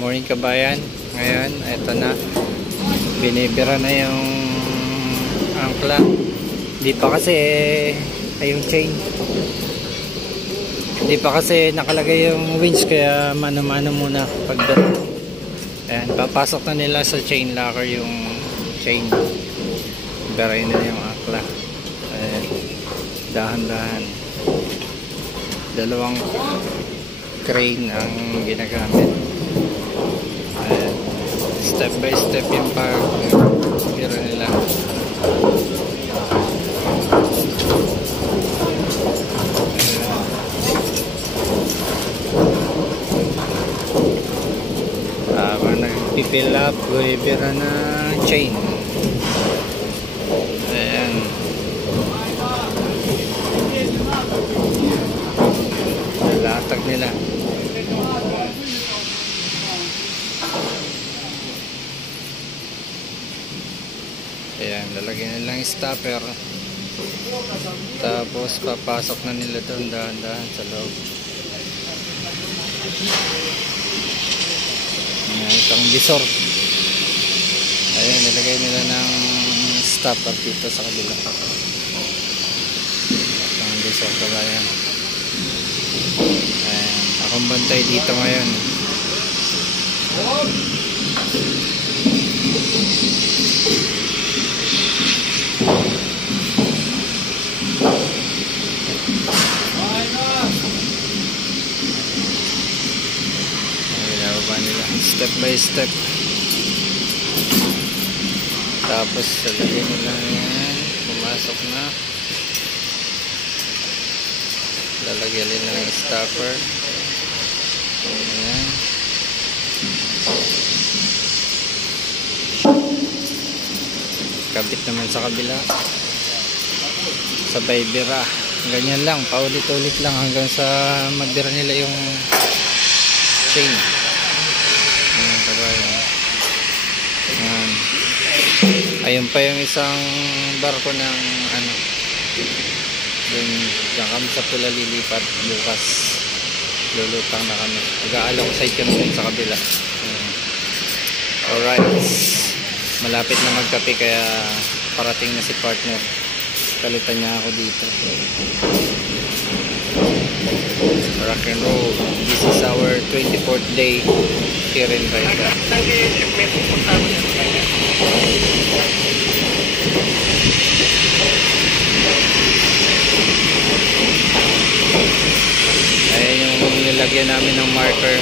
Morning kabayan. Ngayon, eto na. Binibira na yung angkla. Hindi pa kasi yung chain. Hindi pa kasi nakalagay yung winch kaya mano-mano muna pagbira. Ayan, papasok na nila sa chain locker yung chain. Birayin na yung angkla. Ayan, dahan-dahan. Dalawang crane ang ginagamit. Ayan, step by step yung pagbira nila. Nagpipill up, bumibira na chain. Ayan, nalatag nila. Ayan, lalagyan nila yung stopper, tapos papasok na nila doon dahan-dahan sa loob. Itong visor, ayan, nilagay nila ng stopper dito sa kabila. Itong visor kabayan. Ayan, akong bantay dito ngayon. Nila step by step, tapos lalagyan nila yan, pumasok na, lalagyan nila ng stopper. Ayan, kabit naman sa kabila, sabay bira, ganyan lang, paulit-ulit lang hanggang sa magbira nila yung chain. Ayun pa yung isang barko ng yung kami sa pula lilipat bukas. Lulutang na kami, mag-aalok site kami dun sa kabila. Alright, malapit na magkape kaya parating na si partner, kalitan niya ako dito. Rock and roll. This is our 24th day here in Baida. Ayan yung nilagyan namin ng marker.